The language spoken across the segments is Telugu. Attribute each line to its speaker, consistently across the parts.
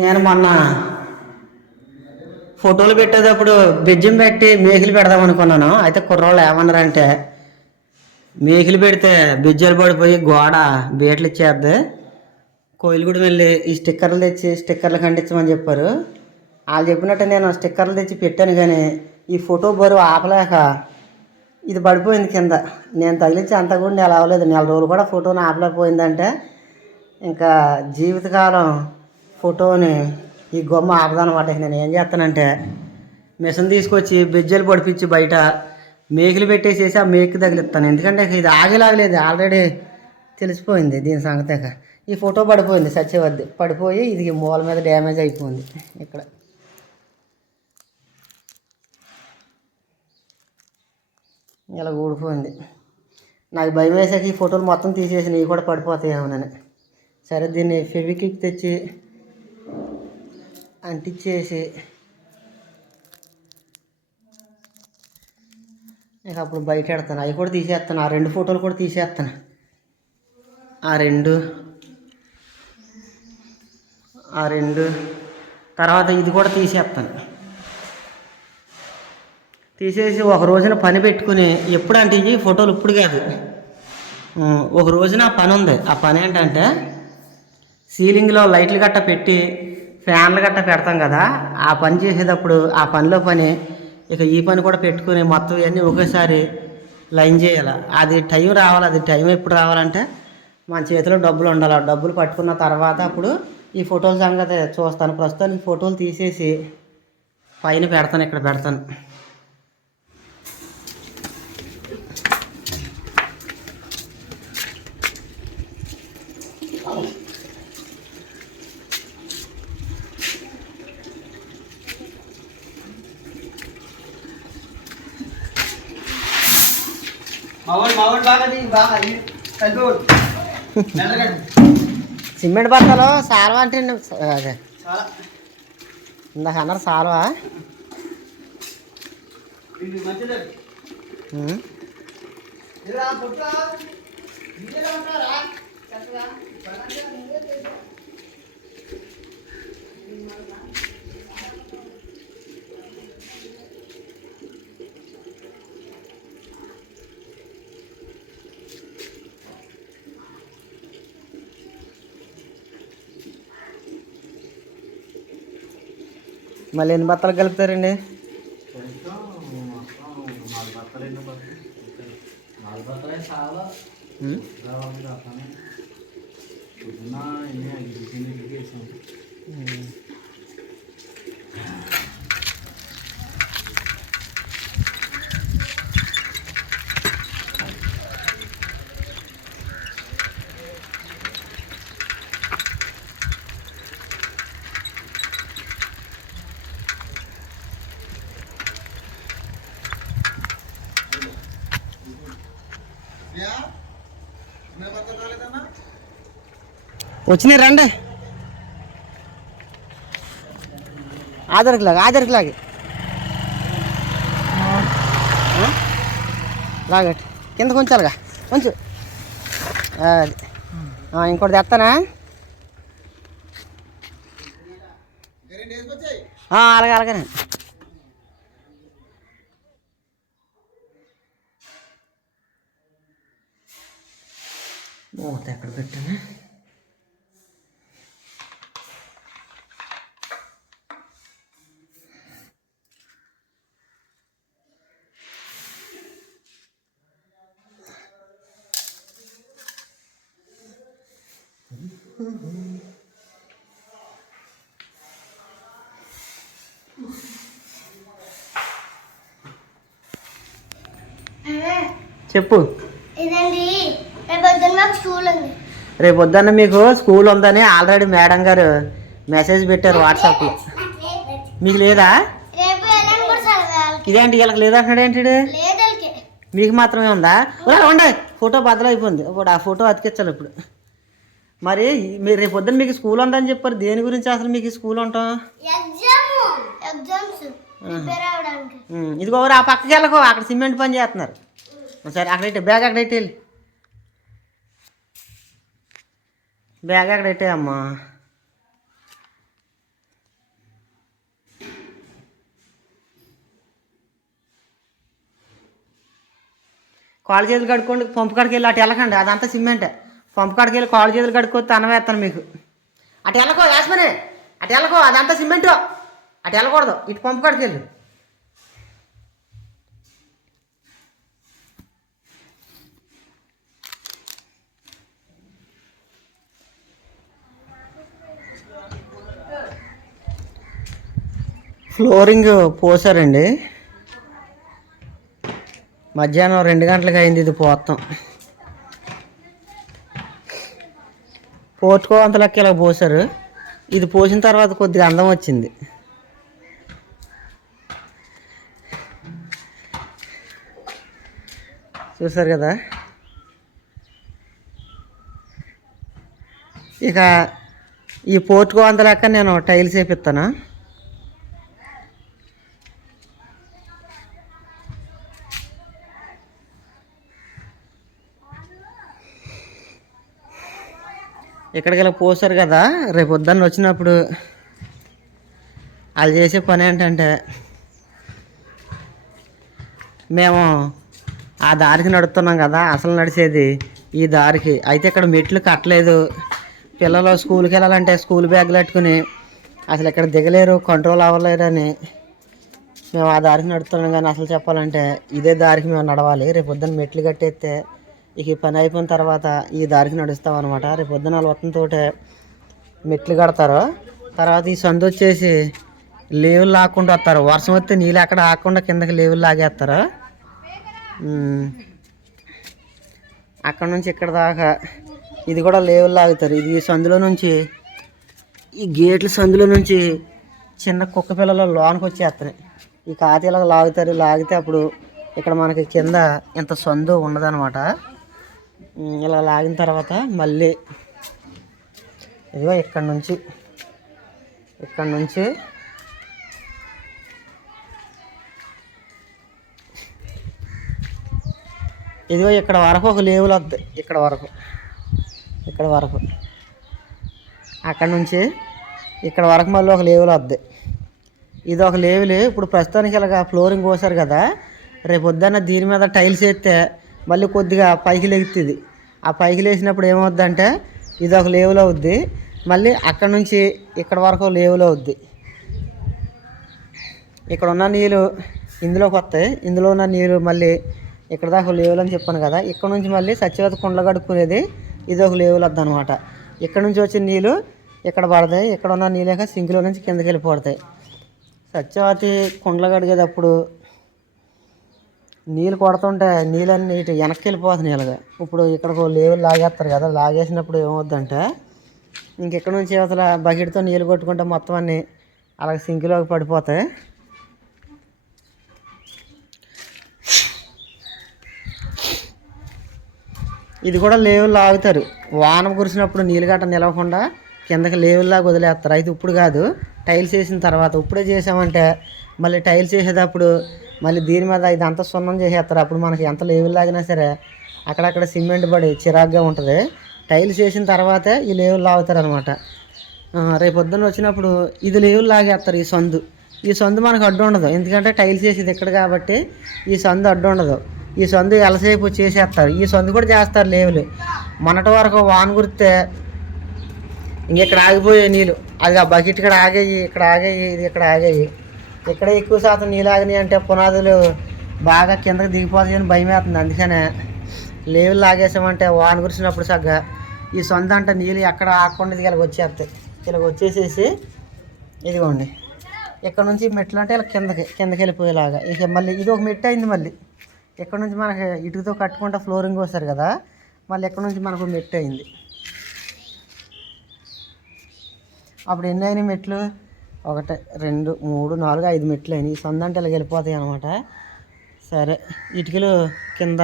Speaker 1: నేను మొన్న ఫోటోలు పెట్టేటప్పుడు బెజ్జం పెట్టి మేకులు పెడదాం అనుకున్నాను. అయితే కుర్రోళ్ళు ఏమన్నారంటే మేకులు పెడితే బెజ్జలు పడిపోయి గోడ బీటలు ఇచ్చేద్ది. కోయిలగూడెం వెళ్ళి ఈ స్టిక్కర్లు తెచ్చి స్టిక్కర్లు ఖండించమని చెప్పారు. వాళ్ళు చెప్పినట్టు నేను స్టిక్కర్లు తెచ్చి పెట్టాను కానీ ఈ ఫోటో బరువు ఆపలేక ఇది పడిపోయింది కింద. నేను తగిలించి అంత కూడా నెల అవ్వలేదు. నెల రోజులు కూడా ఫోటోని ఆపలేకపోయిందంటే ఇంకా జీవితకాలం ఫోటోని ఈ గొమ్మ ఆపదనమాట నేను ఏం చేస్తానంటే మిషన్ తీసుకొచ్చి బెజ్జలు పడిపించి బయట మేకులు పెట్టేసేసి ఆ మేకు తగిలిస్తాను. ఎందుకంటే ఇది ఆగేలాగలేదు. ఆల్రెడీ తెలిసిపోయింది దీని సంగతే ఈ ఫోటో పడిపోయింది సత్యవద్ది పడిపోయి ఇది మూల మీద డ్యామేజ్ అయిపోయింది ఇక్కడ. ఇలా ఊడిపోయింది. నాకు భయం వేసాక ఈ ఫోటోలు మొత్తం తీసేసి నీవి కూడా పడిపోతాయేమోనని. సరే దీన్ని ఫెవికిక్ తెచ్చి అంటించేసి ఇక అప్పుడు బయట పెడతాను అవి కూడా తీసేస్తాను ఆ రెండు ఫోటోలు కూడా తీసేస్తాను ఆ రెండు. ఆ రెండు. తర్వాత ఇది కూడా తీసేస్తాను తీసేసి ఒక రోజున పని పెట్టుకుని ఎప్పుడంటే ఇవి ఫోటోలు ఇప్పుడు కాదు. ఒక రోజున ఆ పని ఉంది. ఆ పని ఏంటంటే సీలింగ్లో లైట్లు గట్ట పెట్టి ఫ్యాన్లు గట్ట పెడతాం కదా ఆ పని చేసేటప్పుడు ఆ పనిలో పని ఇక ఈ పని కూడా పెట్టుకుని మొత్తం ఇవన్నీ ఒకేసారి లైన్ చేయాలి. అది టైం రావాలి అది టైం ఎప్పుడు రావాలంటే మన చేతిలో డబ్బులు ఉండాలి. ఆ డబ్బులు పట్టుకున్న తర్వాత అప్పుడు ఈ ఫోటోల సంగతి చూస్తాను. ప్రస్తుతానికి ఫోటోలు తీసేసి పైన పెడతాను ఇక్కడ పెడతాను
Speaker 2: మావాడు మావాడు బాగా అది బాగా అది కలిపేవాడు మెల్లగడ్డ
Speaker 1: సిమెంట్ బట్టలు సాల్వ అంటే అదే. ఇందాక అన్నారు సాల్వా?
Speaker 2: ఇది
Speaker 1: మళ్ళీ ఎన్ని బత్తలు కలుపుతారండి? వచ్చినాయి రండి. ఆదరికిలాగా లాగా లాగట్ కింద కొంచాలిగా కొంచెం అది. ఇంకోటి తెస్తానా అలాగే అలాగే మూత ఎక్కడ పెట్టానా? చెప్పు.
Speaker 3: రేపు పొద్దున్న మాకు స్కూల్
Speaker 1: ఉందని ఆల్రెడీ మేడం గారు మెసేజ్ పెట్టారు వాట్సాప్లో మీకు లేదా? ఇదేంటి వీళ్ళకి ఏంటి?
Speaker 3: లేదు వాళ్ళకి.
Speaker 1: మీకు మాత్రమే ఉందా? ఒరే, ఉండే. ఫోటో బద్దలైపోయింది. ఇప్పుడు ఆ ఫోటో అతికించాలి ఇప్పుడు. మరి మీరు రేపు పొద్దున్న మీకు స్కూల్ ఉందని చెప్పారు. దేని గురించి అసలు మీకు స్కూల్ ఉంటాం ఇదిగో ఆ పక్కకి వెళ్ళకో. అక్కడ సిమెంట్ పని చేస్తున్నారు. సరే అక్కడ బ్యాగ్ అక్కడ వెళ్ళి. బ్యాగ్ అక్కడ అమ్మా కాలేజీలు చేతులు కడుక్కోండి పంపు కడికి వెళ్ళి అటు వెళ్ళకండి. అదంతా సిమెంటే. పంపు కాడికి వెళ్ళి కాలు చేతులు కడుక్కొస్తే అన్నం వేస్తాను మీకు. అటు వెళ్ళకో యాస్మనే. అటు వెళ్ళకో అదంతా సిమెంటు. అటు వెళ్ళకూడదు. ఇటు పంపు కాడికి వెళ్ళు. ఫ్లోరింగ్ పోసారండి. మధ్యాహ్నం రెండు గంటలకు అయింది ఇది పోతాం పోర్టుకో అంత లెక్క ఇలా పోసారు. ఇది పోసిన తర్వాత కొద్దిగా అందం వచ్చింది. చూసారు కదా? ఇక ఈ పోర్టుకో అంత లెక్క నేను టైల్స్ వేపిస్తాను ఇక్కడికి పోస్తారు కదా రేపు పొద్దున్న వచ్చినప్పుడు వాళ్ళు చేసే పని ఏంటంటే మేము ఆ దారికి నడుస్తున్నాం కదా అసలు నడిచేది ఈ దారికి. అయితే ఇక్కడ మెట్లు కట్టలేదు. పిల్లలు స్కూల్కి వెళ్ళాలంటే స్కూల్ బ్యాగులు పెట్టుకుని అసలు ఇక్కడ దిగలేరు కంట్రోల్ అవ్వలేరు అని మేము ఆ దారికి నడుపుతున్నాం కానీ అసలు చెప్పాలంటే ఇదే దారికి మేము నడవాలి. రేపు పొద్దున్న మెట్లు కట్టేస్తే ఇక ఈ పని అయిపోయిన తర్వాత ఈ దారికి నడుస్తాం అనమాట రేపు పొద్దున వాళ్ళు తోటే మెట్లు కడతారు. తర్వాత ఈ సందు వచ్చేసి లేవులు లాక్కుండా వస్తారు. వర్షం వస్తే నీళ్ళు ఎక్కడ ఆకుండా కిందకి లేవులు లాగేస్తారు. అక్కడ నుంచి ఇక్కడ దాకా ఇది కూడా లేవులు లాగుతారు. ఇది ఈ సందులో నుంచి ఈ గేట్ల సందులో నుంచి చిన్న కుక్క పిల్లలు లోనికి వచ్చేస్తున్నాయి. ఈ కాతీలకు లాగుతారు. లాగితే అప్పుడు ఇక్కడ మనకి కింద ఇంత సందు ఉండదనమాట ఇలా లాగిన తర్వాత మళ్ళీ ఇదిగో ఇక్కడ నుంచి ఇక్కడ నుంచి ఇదిగో ఇక్కడ వరకు ఒక లేవులు వద్దు ఇక్కడ వరకు ఇక్కడ వరకు. అక్కడ నుంచి ఇక్కడ వరకు మళ్ళీ ఒక లేవులు వద్దు. ఇది ఒక లేవులు ఇప్పుడు ప్రస్తుతానికి ఇలాగ ఫ్లోరింగ్ పోసారు కదా రేపు పొద్దున్న దీని మీద టైల్స్ వేస్తే మళ్ళీ కొద్దిగా పైకి లెగుతుంది. ఆ పైకి లేచినప్పుడు ఏమవుద్దంటే ఇది ఒక లేవులు అవుద్ది. మళ్ళీ అక్కడ నుంచి ఇక్కడ వరకు లేవులు అవుద్ది. ఇక్కడ ఉన్న నీళ్ళు ఇందులోకి వస్తాయి. ఇందులో ఉన్న నీళ్ళు మళ్ళీ ఇక్కడ దాకా లేవులు అని చెప్పాను కదా ఇక్కడ నుంచి మళ్ళీ సత్యవత కుండలు కడుక్కునేది ఇది ఒక లేవులు వద్ద అనమాట ఇక్కడ నుంచి వచ్చిన నీళ్ళు ఇక్కడ పడతాయి. ఇక్కడ ఉన్న నీళ్ళక సింక్లో నుంచి కిందకి వెళ్ళిపోతాయి. సత్యవతి కుండలు కడిగేటప్పుడు నీళ్ళు కొడుతుంటే నీళ్ళన్నీ ఇటు వెనక్కి వెళ్ళిపోతున్నాయి ఇలాగా. ఇప్పుడు ఇక్కడికి లేవులు లాగేస్తారు కదా లాగేసినప్పుడు ఏమవుద్దంటే ఇంకెక్కడ నుంచి అవతల బకెట్తో నీళ్ళు కొట్టుకుంటే మొత్తం అన్నీ అలాగ సింక్లోకి పడిపోతాయి. ఇది కూడా లేవులు లాగుతారు. వాన కురిసినప్పుడు నీళ్ళు గట్ట నిలవకుండా కిందకి లేవుల్లాగా వదిలేస్తారు. అయితే ఇప్పుడు కాదు. టైల్స్ వేసిన తర్వాత ఇప్పుడే చేసామంటే మళ్ళీ టైల్స్ వేసేటప్పుడు మళ్ళీ దీని మీద ఇదంతా సున్నం చేసేస్తారు. అప్పుడు మనకి ఎంత లేవులు లాగినా సరే అక్కడక్కడ సిమెంట్ పడి చిరాగ్గా ఉంటుంది. టైల్స్ వేసిన తర్వాతే ఈ లేవులు లాగుతారు అనమాట రేపు పొద్దున్న వచ్చినప్పుడు ఇది లేవులు లాగేస్తారు ఈ సందు. ఈ సందు మనకు అడ్డు ఉండదు. ఎందుకంటే టైల్స్ వేసేది ఇక్కడ కాబట్టి ఈ సందు అడ్డు ఉండదు. ఈ సందు ఎలసేపు చేసేస్తారు. ఈ సందు కూడా చేస్తారు లేవులు మొన్నటి వరకు వాన్ గుర్తే ఇంక ఇక్కడ ఆగిపోయే నీళ్ళు. అది ఆ బకెట్ ఇక్కడ ఆగాయి ఇక్కడ ఆగాయి ఇది ఇక్కడ ఆగాయి. ఇక్కడ ఎక్కువ శాతం నీళ్ళు ఆగినాయి అంటే పునాదులు బాగా కిందకి దిగిపోతాయి అని భయం వేస్తుంది. అందుకనే లేవులు లాగేసామంటే వాన కురిసినప్పుడు సగ్గా ఈ సొంత అంటే నీళ్ళు ఎక్కడ ఆగకుండా ఇది ఇలా వచ్చేస్తాయి. ఇలా వచ్చేసేసి ఇదిగోండి. ఇక్కడ నుంచి మెట్లు అంటే ఇలా కిందకి కిందకి వెళ్ళిపోయేలాగా. ఇక మళ్ళీ ఇది ఒక మెట్టు అయింది మళ్ళీ. ఇక్కడ నుంచి మనకి ఇటుకతో కట్టుకుంటా ఫ్లోరింగ్ వస్తారు కదా. మళ్ళీ ఇక్కడ నుంచి మనకు మెట్టు అయింది. అప్పుడు ఎన్ని అయినాయి మెట్లు? ఒకటి రెండు మూడు నాలుగు ఐదు మెట్లు అయినాయి. ఈ ఇలా వెళ్ళిపోతాయి అనమాట సరే ఇటుకలు కింద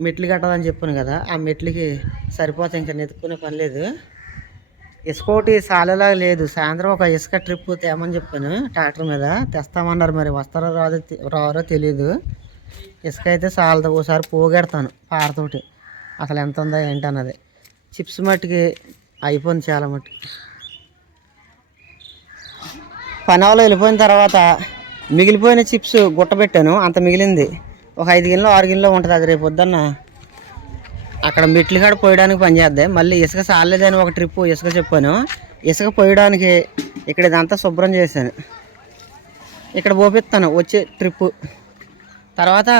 Speaker 1: మెట్లు కట్టాలని చెప్పాను కదా ఆ మెట్లకి సరిపోతాయి ఇంకా నెత్తుకునే పని లేదు. ఇసుక ఒకటి సాలేలా లేదు. సాయంత్రం ఒక ఇసుక ట్రిప్ తేమని చెప్పాను. ట్రాక్టర్ మీద తెస్తామన్నారు మరి వస్తారో రాదో తె- రారో తెలియదు ఇసుక అయితే సాలతో ఒకసారి పోగెడతాను పారతోటి. అసలు ఎంత ఉందో ఏంటి అన్నది. చిప్స్ మట్టుకి అయిపోయింది చాలా మటు పనవలో వెళ్ళిపోయిన తర్వాత మిగిలిపోయిన చిప్స్ గుట్టబెట్టాను. అంత మిగిలింది. ఒక ఐదు గిన్నెలో ఆరు గిన్నెలో ఉంటుంది. అది రేపు పొద్దున్న అక్కడ మెట్లు కాడ పోయడానికి పనిచేద్ది మళ్ళీ ఇసుక సాలేదని ఒక ట్రిప్ ఇసుక చెప్పాను. ఇసుక పోయడానికి ఇక్కడ ఇదంతా శుభ్రం చేశాను. ఇక్కడ పోపిస్తాను. వచ్చే ట్రిప్పు. తర్వాత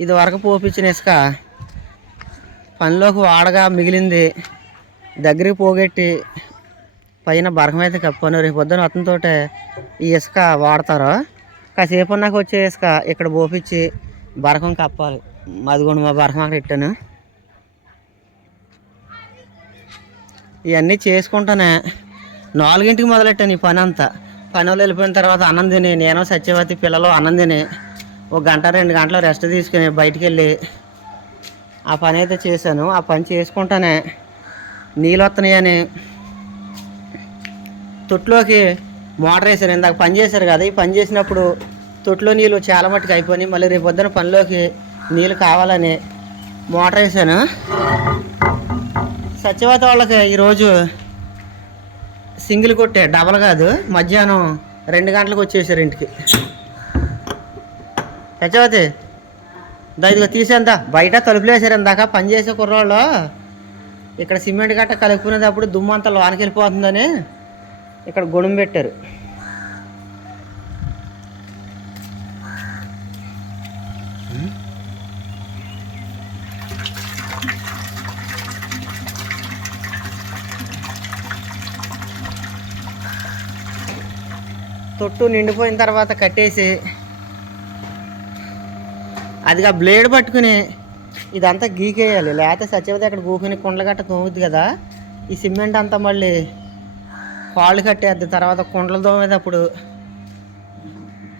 Speaker 1: ఇది వరకు పోపించిన ఇసుక పనిలోకి వాడగా మిగిలింది. దగ్గరికి పోగొట్టి పైన బరకం అయితే కప్పాను రేపు పొద్దున అతనితో ఈ ఇసుక వాడతారు. కాసేపు నాకు వచ్చే ఇసుక ఇక్కడ పోపించి బరకం కప్పాలి. మదిగొండు మా బరకం అక్కడ ఇట్టాను. ఇవన్నీ చేసుకుంటానే నాలుగింటికి మొదలెట్టాను ఈ పని అంతా పని వాళ్ళు వెళ్ళిపోయిన తర్వాత అన్నందిని నేను సత్యవతి పిల్లలు అన్నందిని ఒక గంట రెండు గంటలు రెస్ట్ తీసుకుని బయటికి వెళ్ళి ఆ పని అయితే చేశాను. ఆ పని చేసుకుంటానే నీళ్ళు వస్తున్నాయని తొట్టులోకి మోటార్ వేసారు ఇందాక పని చేశారు కదా ఈ పని చేసినప్పుడు తొట్టులో నీళ్ళు చాలా మట్టుకు అయిపోయినాయి. మళ్ళీ రేపు పొద్దున పనిలోకి నీళ్ళు కావాలని మోటార్ వేసాను సత్యవాత వాళ్ళకి ఈరోజు సింగిల్ కొట్టే డబల్ కాదు. మధ్యాహ్నం రెండు గంటలకు వచ్చేసారు ఇంటికి. సత్యవతి దా ఇదిగో తీసేందా బయట తలుపులు వేసారు ఇందాక. పని చేసే కుర్రోళ్ళు ఇక్కడ సిమెంట్ గట్ట కలుపుకునేటప్పుడు దుమ్ము అంతా లోనికి వెళ్ళిపోతుందని ఇక్కడ గొడుము పెట్టారు. తొట్టు నిండిపోయిన తర్వాత కట్టేసి అదిగా బ్లేడ్ పట్టుకుని ఇదంతా గీకేయాలి. లేకపోతే సత్యవతి అక్కడ గూకుని కుండలు గట్ట తోముద్ది కదా. ఈ సిమెంట్ అంతా మళ్ళీ కాళ్ళు కట్టేద్ది. తర్వాత కుండలు తోమేటప్పుడు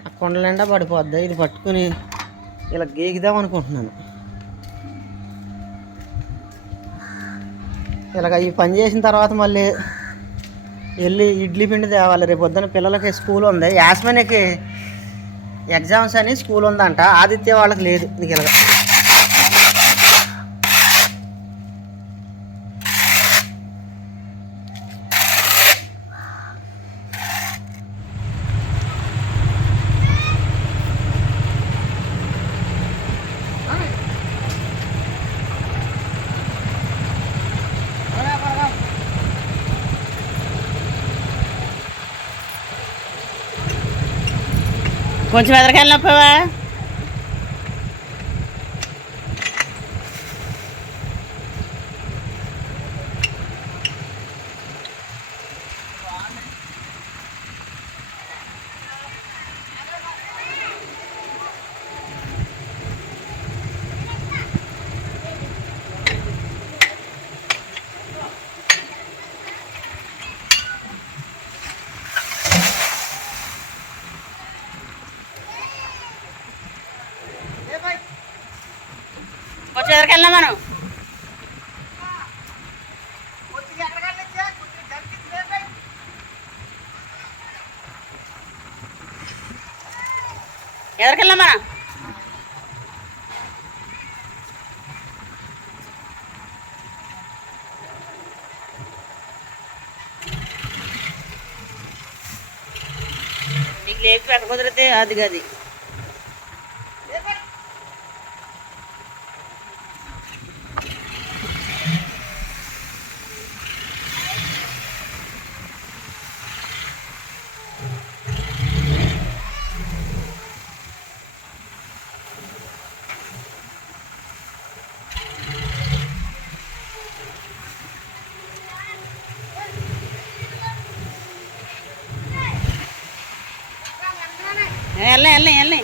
Speaker 1: ఆ కుండల నిండా పడిపోద్ది. ఇది పట్టుకుని ఇలా గీకుదాం అనుకుంటున్నాను. ఇలాగ ఈ పని చేసిన తర్వాత మళ్ళీ వెళ్ళి ఇడ్లీ పిండి తేవాలి. రేపు పొద్దున పిల్లలకి స్కూల్ ఉంది. యాస్మనికి ఎగ్జామ్స్ అని స్కూల్ ఉందంట. ఆదిత్య వాళ్ళకి లేదు. నీకు ఇలాగ. కొంచెం ఎదరికెళ్ళినప్పవా? కొంచెం ఎదరికెళ్ళినా మనం. ఎదరికెళ్ళినా మనం? నీకు లేపి ఎక్కడ అది గది. వెళ్ళే వెళ్ళే వెళ్ళే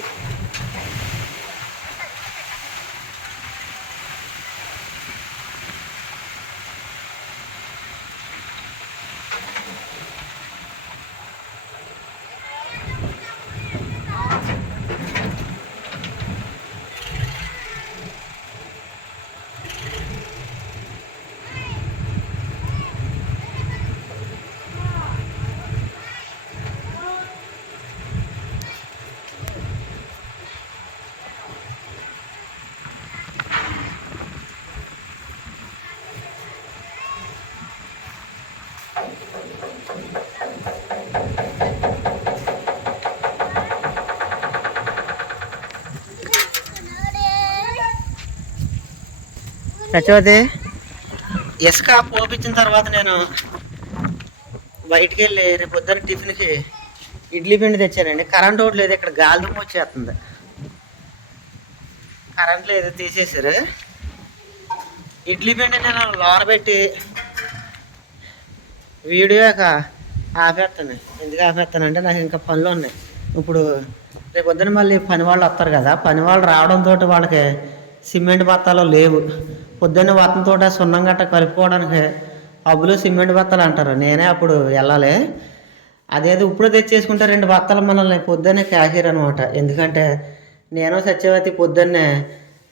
Speaker 1: ఇసుక పోపించిన తర్వాత నేను బయటికి వెళ్ళి రేపు పొద్దున్న టిఫిన్కి ఇడ్లీ పిండి తెచ్చానండి. కరెంట్ ఒకటి లేదు ఇక్కడ గాలి వచ్చేస్తుంది. కరెంట్ లేదు తీసేసారు ఇడ్లీ పిండి నేను లోరబెట్టి వీడియో ఆపేస్తాను ఎందుకు ఆపేస్తాను అంటే నాకు ఇంకా పనులు ఉన్నాయి. ఇప్పుడు రేపు పొద్దున మళ్ళీ పని వాళ్ళు వస్తారు కదా పని వాళ్ళు రావడంతో వాళ్ళకి సిమెంట్ బత్తాలు లేవు. పొద్దున్న వత్తంతో సున్నం గట్ట కలుపుకోవడానికి అబ్బులు సిమెంట్ బత్తాలు అంటారు. నేనే అప్పుడు వెళ్ళాలి. అదేదో ఇప్పుడు తెచ్చేసుకుంటే రెండు బత్తాలు మనల్ని పొద్దున్నే క్యాషియర్ అనమాట ఎందుకంటే నేను సత్యవతి పొద్దున్నే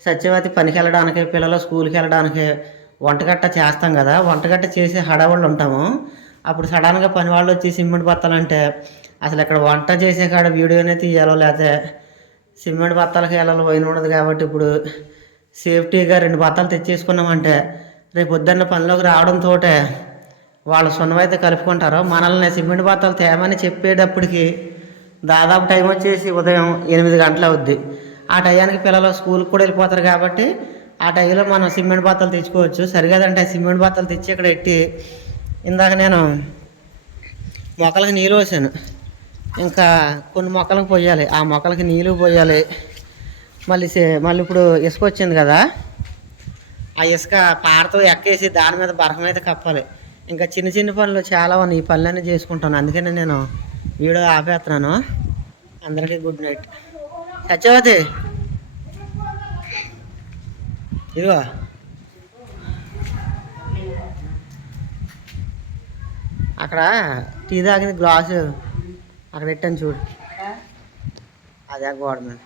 Speaker 1: సత్యవతి పనికి వెళ్ళడానికి పిల్లలు స్కూల్కి వెళ్ళడానికి వంటగట్ట చేస్తాం కదా వంటగట్ట చేసి హడావుళ్ళు ఉంటాము. అప్పుడు సడన్గా పని వాళ్ళు వచ్చి సిమెంట్ బత్తాలంటే అసలు ఇక్కడ వంట చేసే కాడ వీడియోనే తీయాలో లేకపోతే సిమెంట్ బత్తాలకి వెళ్ళాలి పోయిన ఉండదు కాబట్టి ఇప్పుడు సేఫ్టీగా రెండు బత్తాలు తెచ్చేసుకున్నామంటే రేపు పొద్దున్న పనిలోకి రావడంతో వాళ్ళు సున్నమైతే కలుపుకుంటారు. మనల్ని సిమెంట్ బత్తాలు తేమని చెప్పేటప్పటికి దాదాపు టైం వచ్చేసి ఉదయం ఎనిమిది గంటలు అవుద్ది. ఆ టయానికి పిల్లలు స్కూల్కి కూడా వెళ్ళిపోతారు కాబట్టి ఆ టైంలో మనం సిమెంట్ బత్తాలు తెచ్చుకోవచ్చు. సరిగదంటే సిమెంట్ బత్తాలు తెచ్చి ఇక్కడ పెట్టి ఇందాక నేను మొక్కలకి నీళ్ళు పోసాను. ఇంకా కొన్ని మొక్కలకు పోయాలి. ఆ మొక్కలకి నీళ్ళు పోయాలి. మళ్ళీ మళ్ళీ ఇప్పుడు ఇసుక వచ్చింది కదా ఆ ఇసుక పారతో ఎక్కేసి దాని మీద బరహం అయితే కప్పాలి. ఇంకా చిన్న చిన్న పనులు చాలా ఉన్నాయి. ఈ పనులన్నీ చేసుకుంటాను. అందుకనే నేను వీడియో ఆపేస్తున్నాను. అందరికీ గుడ్ నైట్. సత్యవతి ఇదిగో. అక్కడ టీ తాగింది గ్లాసు అక్కడ పెట్టాను చూడు. అదే గోడ మీద.